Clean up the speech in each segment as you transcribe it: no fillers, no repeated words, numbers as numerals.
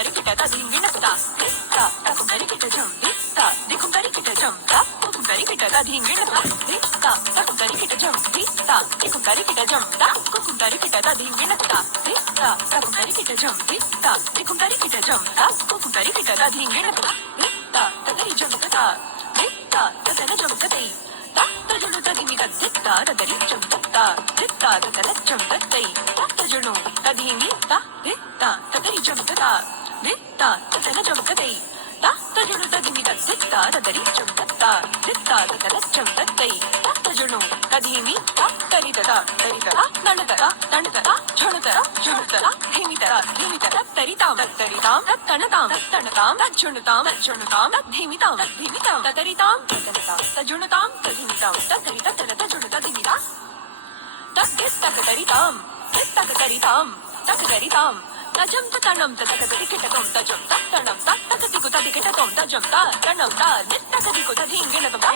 kumari kita ta dingin ta ta ta kumari kita jam ta de kumari kita jam ta kumari kita ta dingin ta ta kumari kita jam ta de kumari kita jam ta kumari kita ta dingin ta ta kumari kita jam ta de kumari kita jam ta kumari kita ta dingin ta ta dari jam ta ta ta ta jam ta dei ta ta junu ta dimi ta ta ta dari jam ta ta ta ta jam ta dei ta junu ta dimi ta ta ta dari jam ta ta ta ta jam ta dei ta ta junu ta dimi ta ta ta dari jam ta ta ta jam ta dei ta junu ta dimi ta dari ta nanu ta junu ta dimi ta tari tam tana tam ta junu tam dimi tam ta tari tam ta junu tam ta dimi tam ta tari ta junu ta dimi ta ta tari tam ta tari tam ta jam ta tanam ta tari kita tom ta jam ta tanam ta ti ko ta dikita tom ta jam ta tanam ta ta ti ko ta dingena tom ta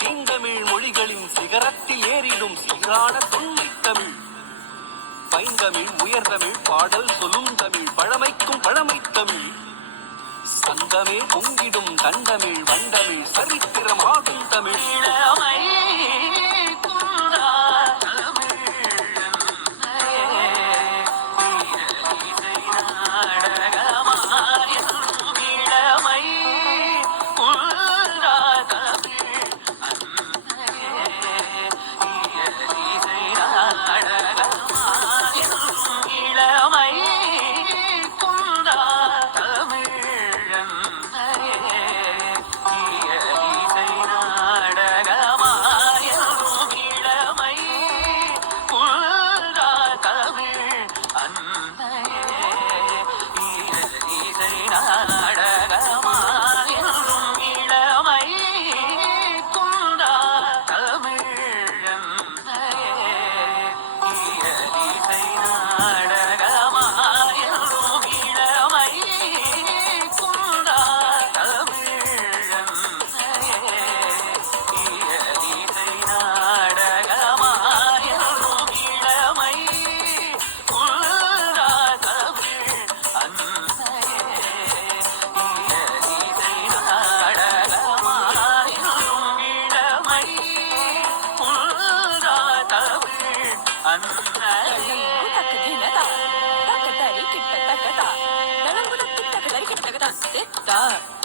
தீந்தமிழ் மொழிகளின் சிகரத்தில் ஏறிடும் சீரான தொன்மை தமிழ் பைந்தமிழ் உயர்தமிழ் பாடல் சொல்லும் தமிழ் பழமைக்கும் பழமை Tamil சங்கமே பொங்கிடும் தண்டமிழ் வண்டமிழ் சரித்திரமாகும் Tamil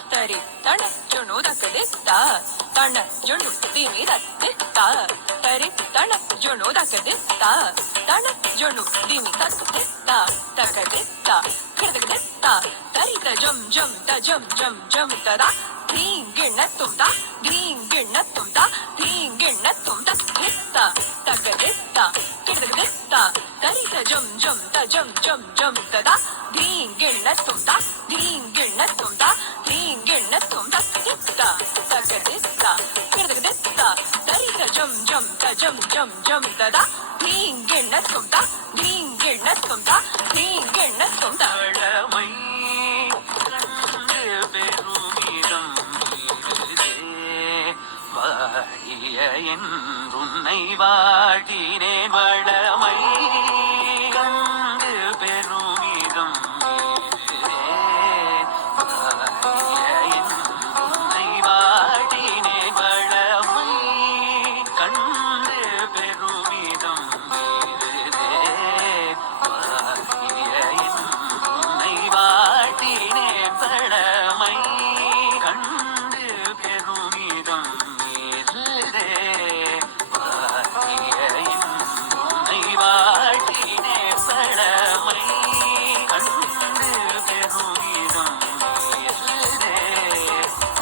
tari tana junu dakade ta tana junu dimi dakade ta tari tana junu dakade ta tana junu dimi dakade ta dakade ta kidakade ta tari ta jum ta da ding ginna tum ta ஜம் த ஜம் ஜம் ஜம் ததா நீங்கென்ன சொந்தா நீங்கென்ன சொந்தா நீங்கென்ன சொந்தா பழமை கண்டு பெருமிதம் மீறுதே. வாழிய என்றுன்னை வாடினேன் வளமை கண்டு பெருமிதம் மீறுதே. வாழிய என்றுன்னை வாடினேன் வளமை கண்டு பெருமிதம் மீறுதே. வாழிய என்றுன்னை வாடினேன் வளமை கண்டு பெருமிதம் மீறுதே. வாழிய என்றுன்னை வாடினேன் வளமை கண்டு பெருமிதம் மீறுதே.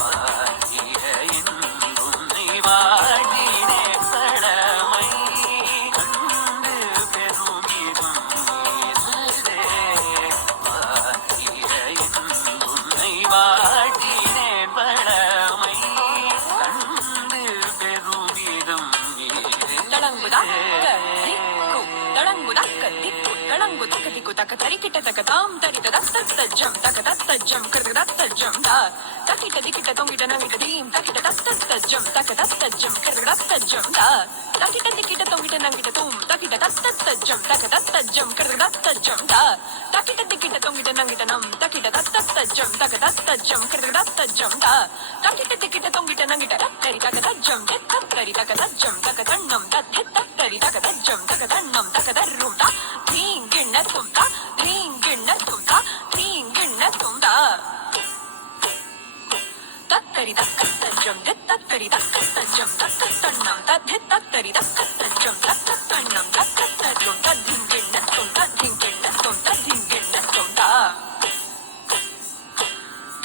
வாழிய என்றுன்னை வாடினேன் வளமை கண்டு பெருமிதம் மீறுதே. வாழிய என்றுன்னை வாடினேன் வளமை கண்டு பெருமிதம் தளங்குதா மீறுதே. திக்கு தளங்குதா கத்திக்கு தளங்குதா கத்திக்கு தக்க தரிக்கிட்ட தக்க தாம் தரித்த தத்த ஜம் தக்க தத்த ஜம் கருத தத்த ஜம் தா தக்கிட்ட திக்கிட்ட தொங்கிட்ட நங்கிட்ட தீம் தக்கிட்ட தத்த ஜம் தக்க தத்த ஜம் கருத தத்த ஜம் தா தக்கிட்ட திக்கிட்ட தொங்கிட்ட நங்கிட்ட தூம் தக்கிட்ட தத்த ஜம் தக்க தத்த ஜம் கருத தத்த ஜம் தா தக்கிட்ட திக்கிட்ட தொங்கிட்ட நங்கிட்ட நம் தக்கிட்ட தத்த ஜம் தக்க தத்த ஜம் கருத தத்த ஜம் தா தக்கிட்ட திக்கிட்ட தொங்கிட்ட நங்கிட்ட தரி தக்க தஜம் தரி தக்க தஜம் தக்க தன்னம் தத்தி தரி தக்க தஜம் தக்க தன்னம் தக்க தரும் தா நீங்கென்ன சொந்தா நீங்கென்ன சொந்தா நீங்கென்ன சொந்தா தத்தரி தக்க தஜம் தத்தரி தக்க தஜம் தக்க தன்னம் தத்தி தரி தக்க தஜம் தக்க தன்னம் தக்க தரும் தா நீங்கென்ன சொந்தா நீங்கென்ன சொந்தா நீங்கென்ன சொந்தா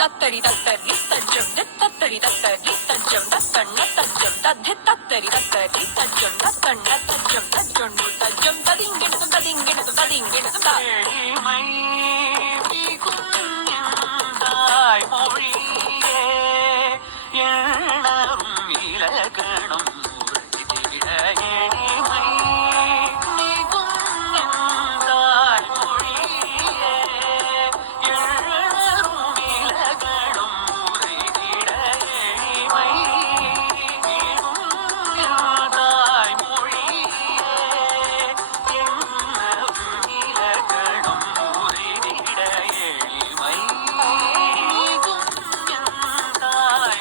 தத்தரி தத்தரி தஜம் தத்தரி தத்தரி தஜம் தத்தண்ண தஜம் தத்தி தத்தரி தத்தரி தஜம் தத்தண்ண தஜம் தஜொண்டு தஜம் ததிங்கெனதும் ததிங்கெனதும் ததிங்கெனதும் தா எளிமை மிகுந்தாய் மொழியே எண்ணரும் இலக்கணம் உரைத்திட. எளிமை மிகுந்தாய் மொழியே எண்ணரும் இலக்கணம் உரைத்திட. எளிமை மிகுந்தாய் மொழியே எண்ணரும் இலக்கணம் உரைத்திட. எளிமை மிகுந்தாய்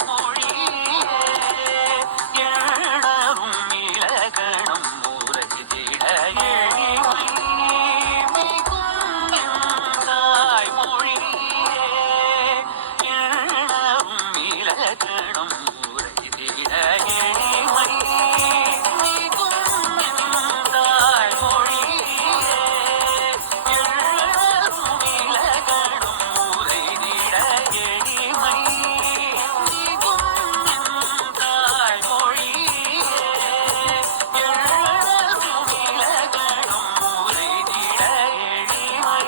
மொழியே எண்ணரும் இலக்கணம் உரைத்திட. எளிமை மிகுந்தாய் மொழியே எண்ணரும் இலக்கணம் உரைத்திட. எளிமை மிகுந்தாய் மொழியே எண்ணரும் இலக்கணம் உரைத்திட. எளிமை மிகுந்தாய் மொழியே எண்ணரும் இலக்கணம் உரைத்திட. எளிமை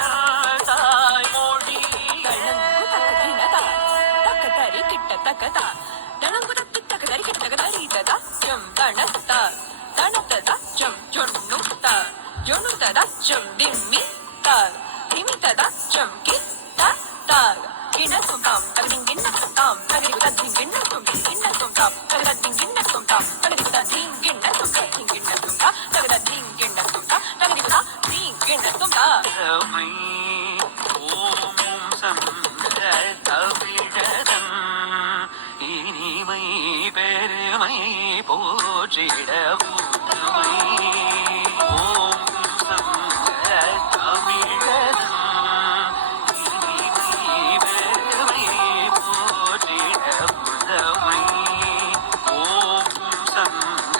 மிகுந்தாய் மொழி தளங்கு தக்க தினதா தக்க தரி கிட்ட தக்கதா தளங்கு தத்தி தக்க தரி கிட்ட தக்க தரி ததா ஜம் தனத்தா தனத்ததா ஜம் ஜொன்னுத்தா ஜொன்னுத்ததா ஜம் திம்மி தா திமி ததா ஜம் கி தா தா கிண சொந்தாம் தகதிங்கிண்ண சொந்தாம் தகதிகு தத்திங்கிண்ண சொந்தி கிண்ண சொந்தாம் தகதத்திங்கிண்ண சொந்தாம் தகதிகு தத்திங்கிண்ண சொந்தா திங்கிண்ண சொந்தா தகதத்திங்கிண்ண சொந்தா தகதிகு தீங்கிண்ண சொந்தா தமை ஓமும் சங்க தவிழதம் இனிமை பெருமை போற்றிட புதுமை. ஓம் சங்க தமிழதம் இனிமை பெருமை போற்றிட புதுமை. ஓம் சங்க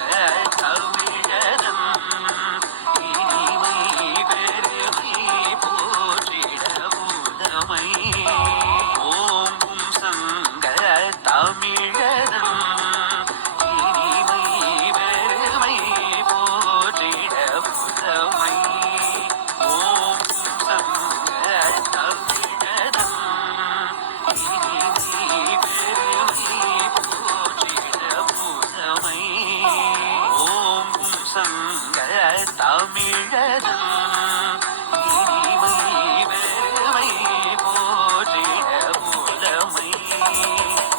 தமிழதம் இனிமை பெருமை போற்றிட புதுமை. ஓம் சங்க தமிழதம் இனிமை பெருமை போற்றிட தமிழதன் இனிமை பெருமை போற்றிட புலமை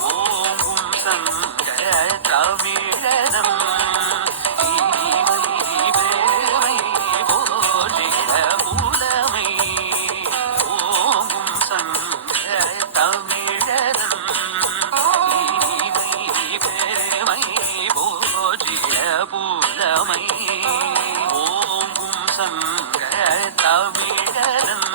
ஓங்கும் சங்க தமிழதன் இனிமை பெருமை போற்றிட புலமை ஓங்கும் சங்க தமிழதன் இனிமை பெருமை போற்றிட புலமை ஓங்கும் சங்க தமிழதன்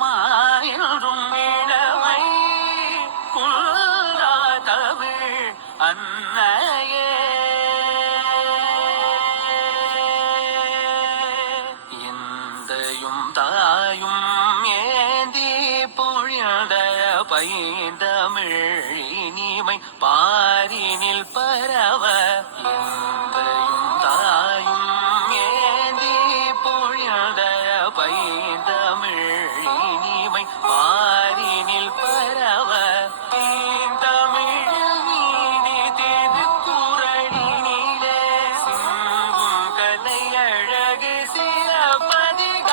நாடகமாயின்றும் இளமை குன்றா தமிழ் அன்னையே எந்தையும் தாயும் ஏந்தி பொழிந்த பைந்தமிழ் இனிமை பாரினில் பரவ எந்தையும் தாயும் ஏந்தி பொழிந்த பைந்தமிழ் இனிமை பாரினில் பரவ தமிழில் நீதி திருக்குறளினிலே சிங்கும் கலை அழகு சிறப்பதிகாரமுடன்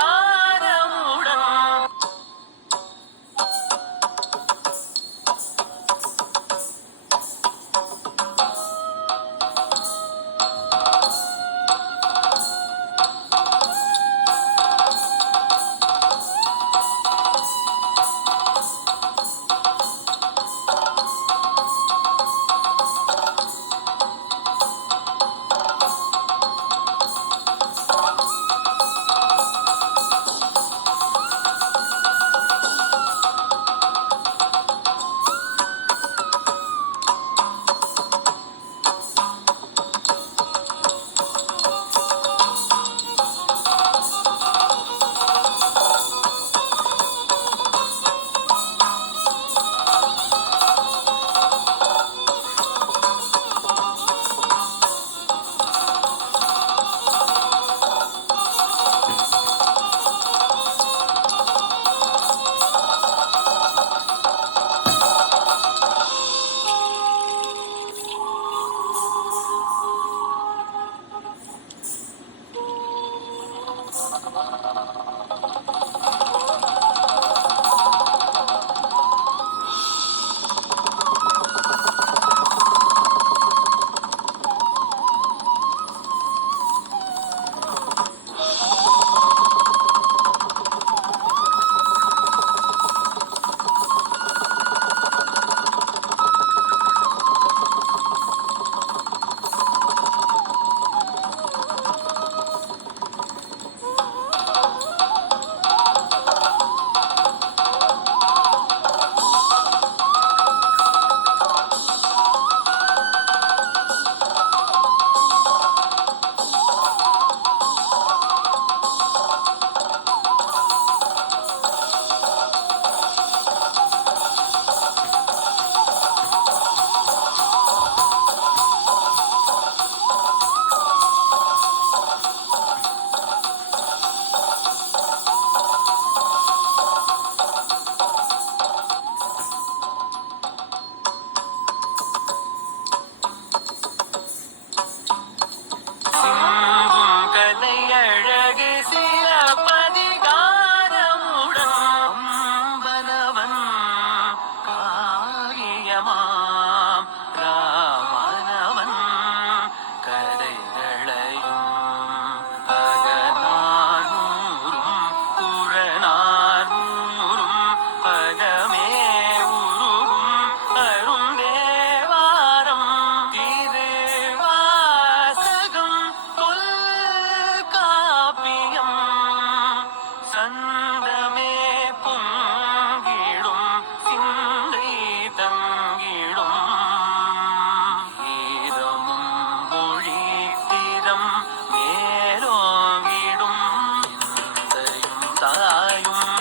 தாயும்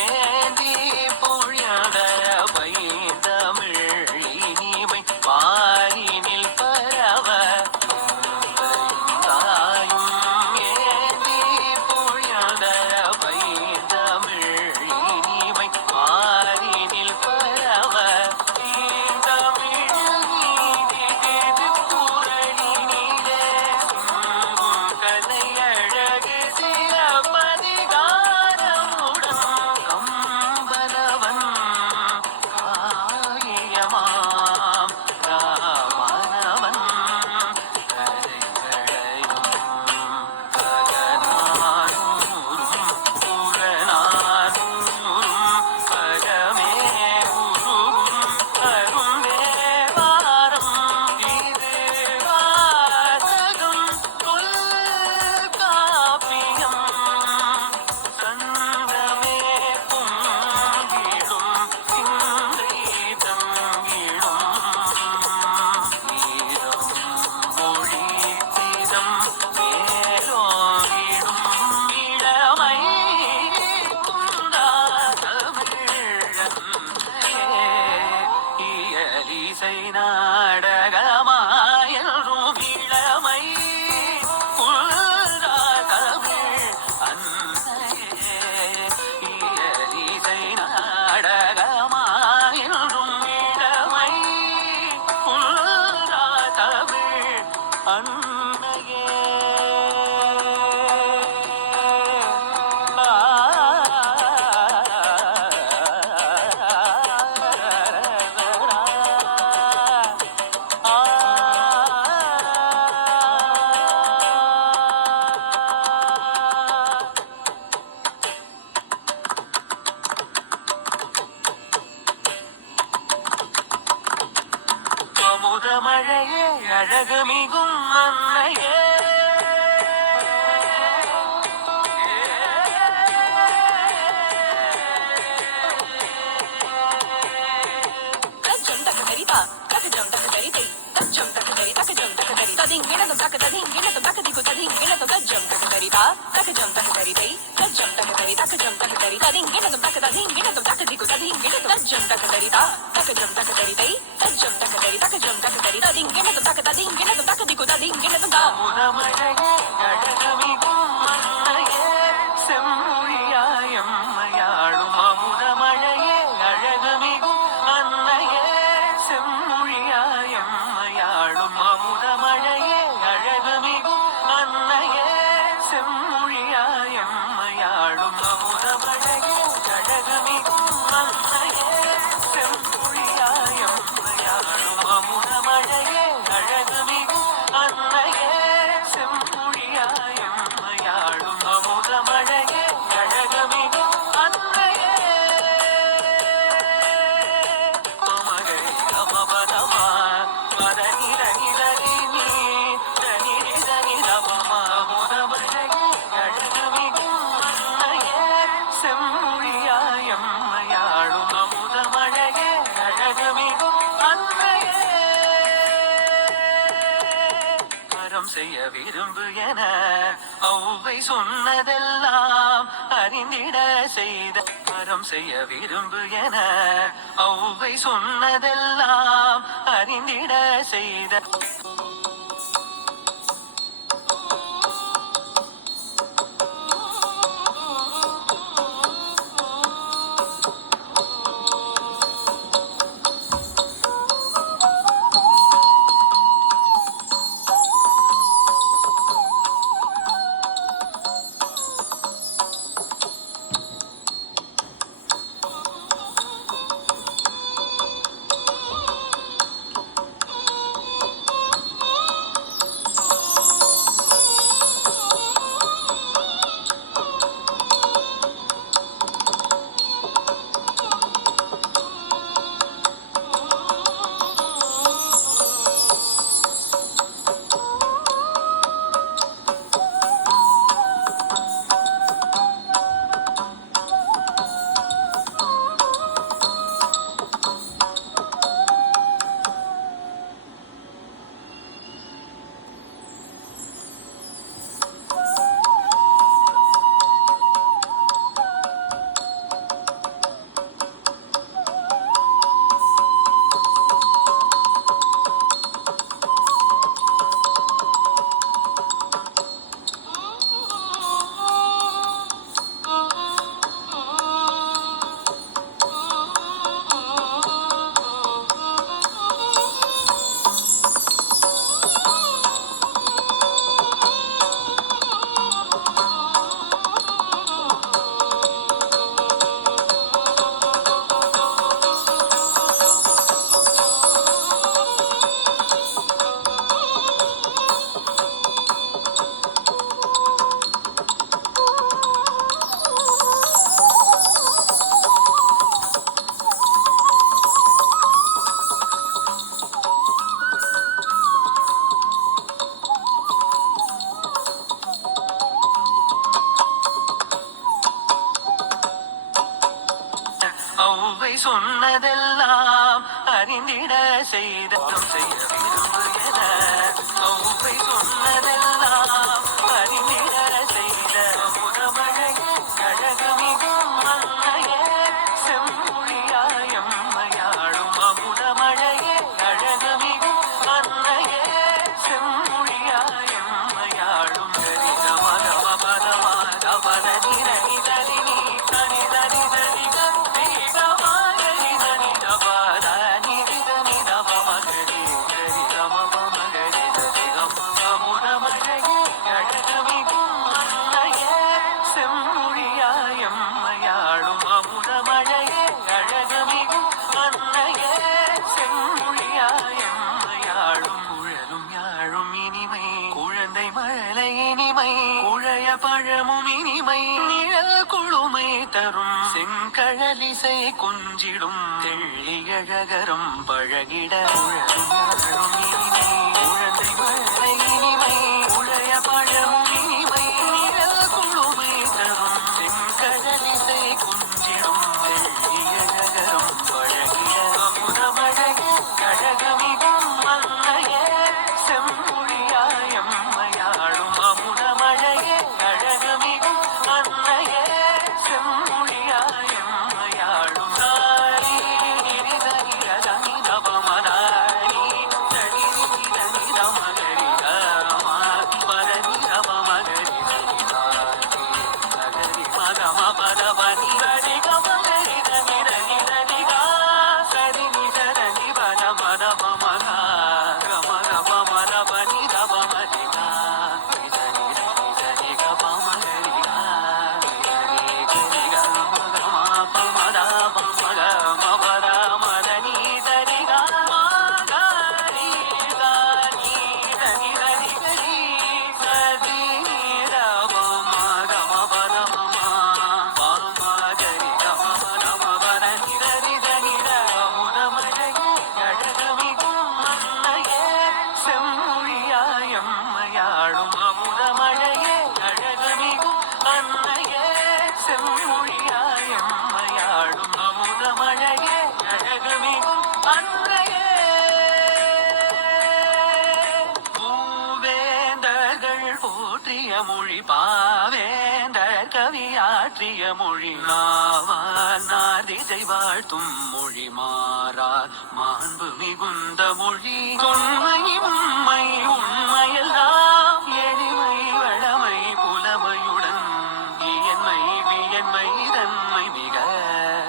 ஏந்தி பொழிந்த பைந்தமிழ் இனிமை பாரினில் பரவ தாயும் ஏந்தி பொழிந்த பைந்தமிழ் இனிமை பாரினில் பரவ தீந்தமிழ் நீதி திருக்குறளினிலே சிந்தும் கலையழகு சிலப்பதிகாரமுடன் கம்பனவன் காரியமாம் ராமனவன் கரைகளையும் பகனானூரும் புறநானூரும் பகமே உருவும் அருந்தேவாரம் இது வாசகம் தொல்காப்பியம் சந்தமே பொங்கிடும் சிந்தை தங்கிடும் நீரம் மொழி திதம் மேலோங்கிடும் இளமை குண்டா தமிழன்னையே இயலிசை நாடகமாயரும் இளமை குண்டா தமிழ் அன்னையே இயலிசை நாடகமாயரும் இளமை குண்டா தமிழ் அன்னையே அமுதமழையே அழகு மிகும் அன்னையே தஜ்ஜம் தக்கதரிதா தக்கஜம் தக்கதரிதை தஜ்ஜம் தக்கதரி தக்கஜம் தக்கதரி ததிங்கிணதம் தக்கததிங்கிணதம் தக்கதிகு ததிங்கிணதம் தஜ்ஜம் தக்கதரிதா தக்கஜம் தக்கதரிதை தஜ்ஜம் தக்கதரி தக்கஜம் தக்கதரி ததிங்கிணதம் தக்கததிங்கிணதம் தக்கதிகு ததிங்கிணதம் தஜ்ஜம் தக்கதரிதா தக்கஜம் தக்கதரிதை தஜ்ஜம் தக்கதரி தக்கஜம் தக்கதரி ததிங்கிணதம் தக்கததிங்கிணதம் தக்கதிகு ததிங்கிணதம் தா அமுதமழையே அழகு மிகும் அன்னையே செம்மொழியாயம்மையாடும் அமுதமழையே அழகு மிகும் அன்னையே செம்மொழியாயம்மையாடும் அமுதமழையே அழகு மிகும் அன்னையே செம்மொழியாயம்மையாடும் அமுதமழையே அழகு மிகும் அன்னையே செம்மொழியாயம்மையாடும் அமுதமழையே அழகு மிகும் அன்னையே செம்மொழியாயம்மையாடும் அமுதமழையே அழகு மிகும் அன்னையே மமகை கமபதமா மதனிரனிதரினி தனிரிதனிதபமா அமுதமழையே அழகு மிகும் அன்னையே செம்மொழியாயம்மையாடும் அமுதமழையே அழகு மிகும் அன்னையே வரம் செய்ய விரும்பு என ஔவை சொன்னதெல்லாம் அறிந்திட செய்த வரம் செய்ய விரும்பு என ஔவை சொன்னதெல்லாம் அறிந்திட செய்த ஒவ்வை சொன்னதெல்லாம் அறிந்திட செய்த வரம் செய்ய விரும்பு என ஒவ்வை சொன்னதெல்லாம் அறிந்திட செய்த முதமழகே கழகமிகும் மன்னையே செம்மொழியாயம்மையாளும் அமுதமழையே அழகமிகும் மன்னையே செம்மொழியாயம்மையாளும் கரித மகம பதமாக பத நிரணி தரிணி தனி தனி தனி கரித மகரி தனி தபாத நிரித நிதப மகரி கரித மப மகரி தரி கம அமுதமழையே அழகமிகும் மன்னையே செம்மொழியாயம்மையாளும் அமுதமழையே அழகமிகும் மன்னையே செம்மொழியாயம்மையாளும் குழலும் யாழும் இனிமை குழந்தை மழலை இனிமை குழைய பழமும் இனிமை நிழல் குழுமை தரும் செங்கழலிசை கொஞ்சிடும் தெள்ளியழகரம் பழகிட குழலும் யாழும் இனிமை குழந்தை மழலை இனிமை குழைய பழமும் இனிமை நிழல் குழுமை தரும் செங்கழலிசை கொஞ்சிடும் தெள்ளியழகரம் பழகிட அமுதமழகே கழகமிகும் மன்னையே செம்மொழியாயம்மையாளும் அமுதமழையே அழகமிகும் மன்னையே செம்மொழியாயம்மையாளும் தாரி நிரிதனி ரதனி தபமதாரி தனி நிரிதனி தமகரி தமா பரனி தபமகரி தனி தாரி சகரி மகம பதவனி தனி கமகரி தனி தனி தனி கா சரி நிதனி பத மத மமகா கம கப மத பனி தப மதிகா நிதனி தனி தனி கப மகரிகா நிதனி கரி கம கம பமத பமக மபத மதனி தரி கம கரி தானி தனி தனி கரி சதி நிரப மகம பத மம பம கரி கம பத மபத நிதரி தனி அமுதமழகே அழகமிகும் மன்னையே செம்மொழியாயம்மையாளும் அமுதமழையே அழகமிகும் மன்னையே செம்மொழியாயம்மையாளும் அமுதமழையே அழகமிகும் மன்னையே பூவேந்தர்கள் போற்றிய மொழி பாவேந்தர் கவியாற்றிய மொழி நாவால் நாதிசை வாழ்த்தும் மொழி மாறார் மாண்பு மிகுந்த மொழி தொன்மை உண்மை உண்மையெல்லாம் எளிமை வளமை புலமையுடன் இயன்மை வியன்மை தன்மை மிக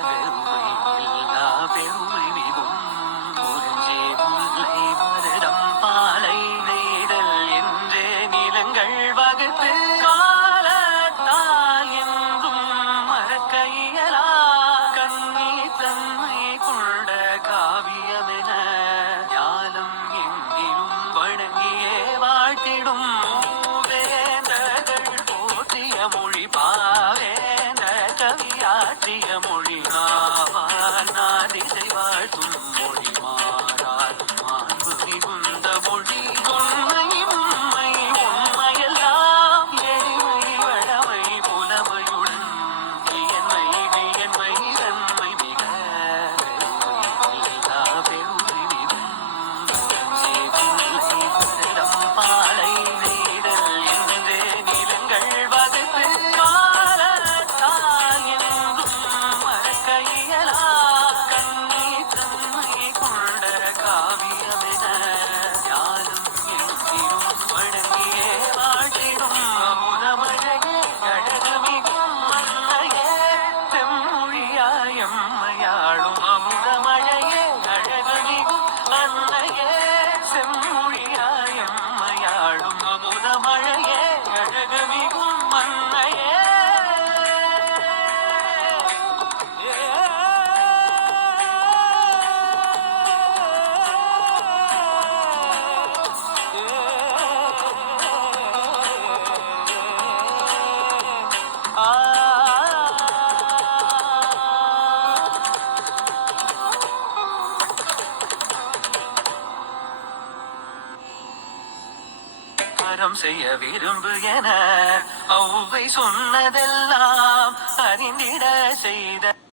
பெருமை இல்லா பெருமை மிகும் குறிஞ்சி முல்லை மருதம் பாலை நெய்தல் என்றே நிலங்கள் வகுத்து காலத்தால் என்றும் மறக்க இயலா கண்ணி தன்மை கொண்ட காவியமென ஞாலம் எங்கிலும் வணங்கியே வாழ்த்திடும் வேந்தர்கள் போற்றிய மொழி பாவேந்த கவியாற்றிய மொழி நாவால் நாதிசை வாழ்த்தும் மொழி மாறார் மாண்பு மிகுந்த மொழி தொன்மை உண்மை உண்மையெல்லாம் எளிமை வளமை புலமையுடன் இயன்மை வியன்மை தன்மை மிக பெருமை இல்லா பெருமை மிகும் குறிஞ்சி முல்லை மருதம் பாலை நெய்தல் என்றே நிலங்கள் வகுத்து காலத்தால் என்றும் மறக்க இயலா கண்ணி தன்மை கொண்ட காவியமென ஞானம் எங்கிலும் வணங்கியே வாழ்த்திடும் அமுதமழகே அழகமிகும் மன்னையே செம்மொழியாயம்மையாளும் அமுதமழையே அழகமிகும் மன்னையே செம்மொழியாயம்மையாளும் அமுதமழையே அழகமிகும் மன்னையே வரம் செய்ய விரும்பு என ஒவ்வை சொன்னதெல்லாம் அறிந்திட செய்த